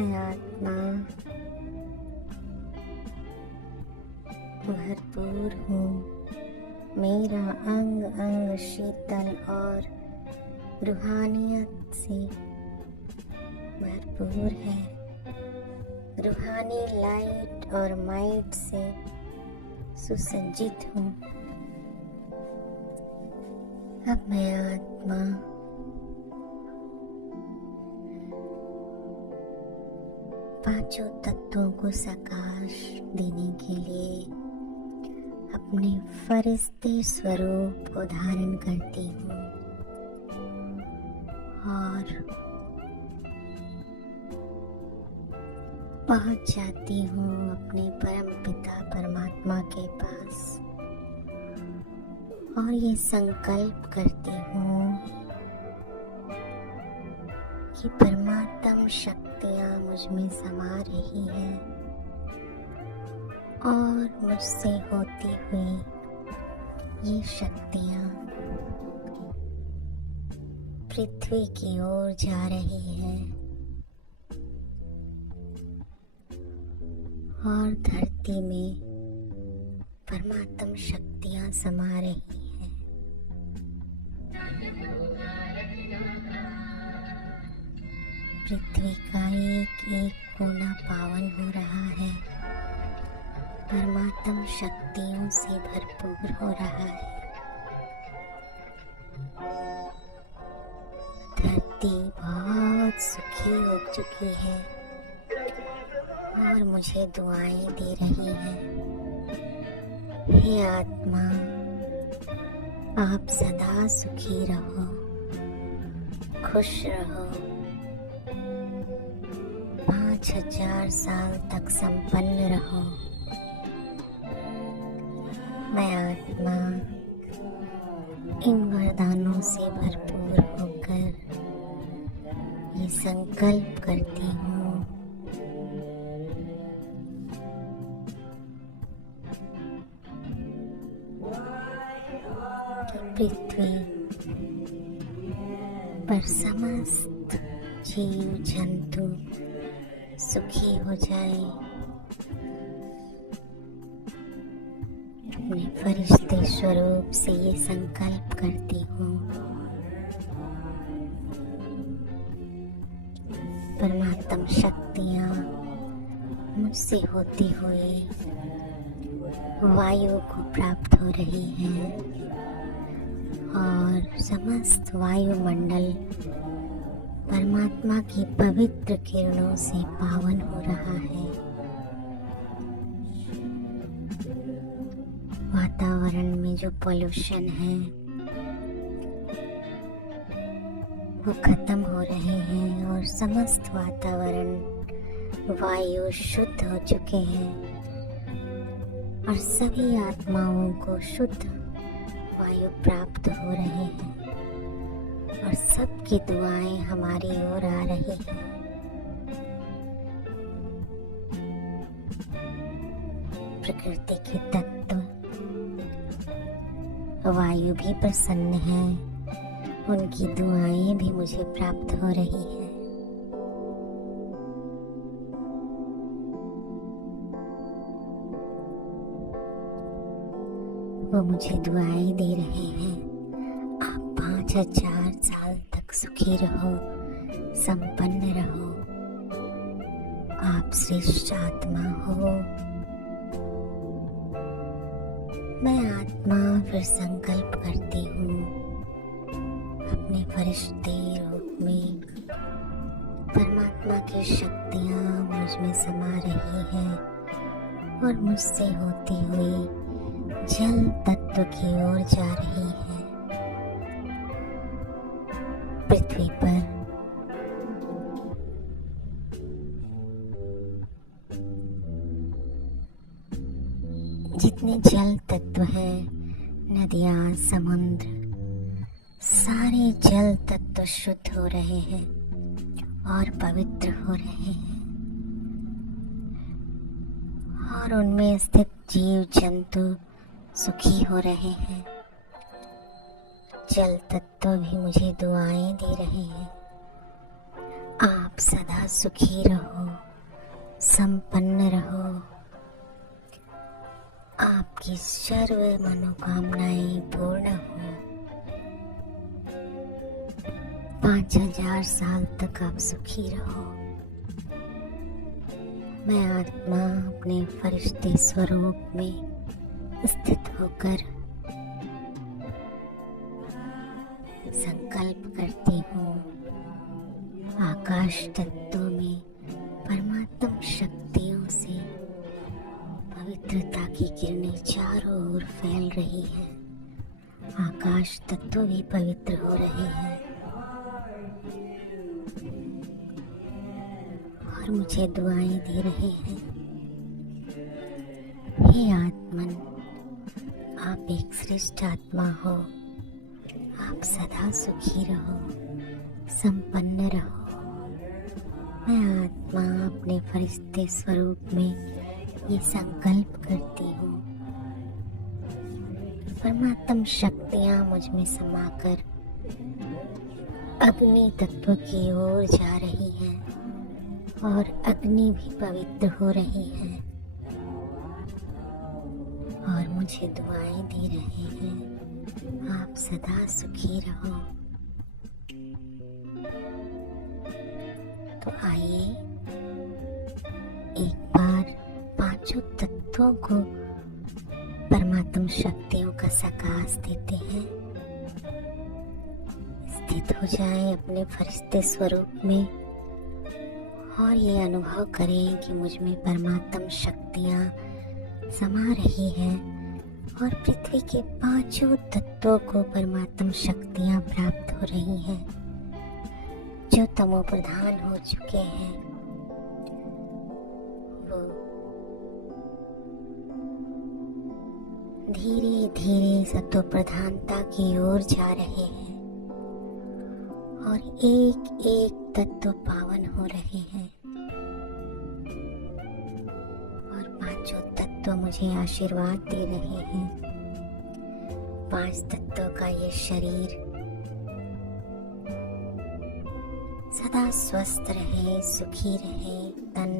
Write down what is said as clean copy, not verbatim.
मैं आत्मा भरपूर हूँ। मेरा अंग अंग शीतल और रूहानियत से भरपूर है। रूहानी लाइट और माइट से सुसज्जित हूँ। अब मैं आत्मा पांचों तत्वों को प्रकाश देने के लिए अपने फरिश्ते स्वरूप को धारण करती हूँ और पहुंच जाती हूँ अपने परम पिता परमात्मा के पास और ये संकल्प करती हूँ कि परमात्म शक्तियाँ मुझ में समा रही हैं और मुझसे होती हुई ये शक्तियाँ पृथ्वी की ओर जा रही हैं और धरती में परमात्म शक्तियाँ समा रही हैं। पृथ्वी का एक एक कोना पावन हो रहा है, परमात्म शक्तियों से भरपूर हो रहा है। धरती बहुत सुखी हो चुकी है और मुझे दुआएं दे रही है। हे आत्मा, आप सदा सुखी रहो, खुश रहो, 5000 साल तक संपन्न रहो। मैं आत्मा इन वरदानों से भरपूर होकर ये संकल्प करती हूँ कि पृथ्वी पर समस्त जीव जंतु सुखी हो जाए। अपने फरिश्ते स्वरूप से ये संकल्प करती हूँ। परमात्म शक्तियाँ मुझसे होती हुई वायु को प्राप्त हो रही हैं और समस्त वायुमंडल परमात्मा की पवित्र किरणों से पावन हो रहा है। वातावरण में जो पोल्यूशन है वो खत्म हो रहे हैं और समस्त वातावरण वायु शुद्ध हो चुके हैं और सभी आत्माओं को शुद्ध वायु प्राप्त हो रहे हैं और सबकी दुआएं हमारी ओर आ रही हैं। प्रकृति के तत्व वायु भी प्रसन्न है, उनकी दुआएं भी मुझे प्राप्त हो रही हैं। वो मुझे दुआएं दे रहे हैं। आप 5000 साल तक सुखी रहो, संपन्न रहो, आप श्रेष्ठ आत्मा हो। मैं आत्मा फिर संकल्प करती हूँ अपने फरिश्ते रूप में परमात्मा की शक्तियाँ मुझ में समा रही हैं और मुझसे होती हुई जल तत्व की ओर जा रही है। पृथ्वी पर जितने जल तत्व हैं, नदियाँ, समुद्र, सारे जल तत्व शुद्ध हो रहे हैं और पवित्र हो रहे हैं और उनमें स्थित जीव जंतु सुखी हो रहे हैं। जल तत्व भी मुझे दुआएं दे रहे हैं। आप सदा सुखी रहो, संपन्न रहो। आपकी सर्व मनोकामनाएं पूर्ण हो। 5000 साल तक आप सुखी रहो। मैं आत्मा अपने फरिश्ते स्वरूप में स्थित होकर संकल्प करती हूँ, आकाश तत्वों में परमात्म शक्तियों से पवित्रता की किरणें चारों ओर फैल रही हैं। आकाश तत्व भी पवित्र हो रहे हैं और मुझे दुआएं दे रहे हैं। हे आत्मन, आप एक श्रेष्ठ आत्मा हो। आप सदा सुखी रहो, संपन्न रहो। मैं आत्मा अपने फरिश्ते स्वरूप में ये संकल्प करती हूँ। परमात्म शक्तियाँ मुझ में समाकर अग्नि तत्व की ओर जा रही हैं और अग्नि भी पवित्र हो रही है और मुझे दुआएं दे रहे हैं। आप सदा सुखी रहो। तो आइए एक बार पांचों तत्वों को परमात्म शक्तियों का सकाश देते हैं। स्थित हो जाएं अपने फरिश्ते स्वरूप में और ये अनुभव करें कि मुझ में परमात्म शक्तियाँ समा रही हैं और पृथ्वी के पांचों तत्वों को परमात्म शक्तियाँ प्राप्त हो रही हैं। जो तमो प्रधान हो चुके हैं वो धीरे धीरे सत्व प्रधानता की ओर जा रहे हैं और एक एक तत्व पावन हो रहे हैं और पांचों तत्व मुझे आशीर्वाद दे रहे हैं। 5 तत्वों का ये शरीर सदा स्वस्थ रहे, सुखी रहे, तन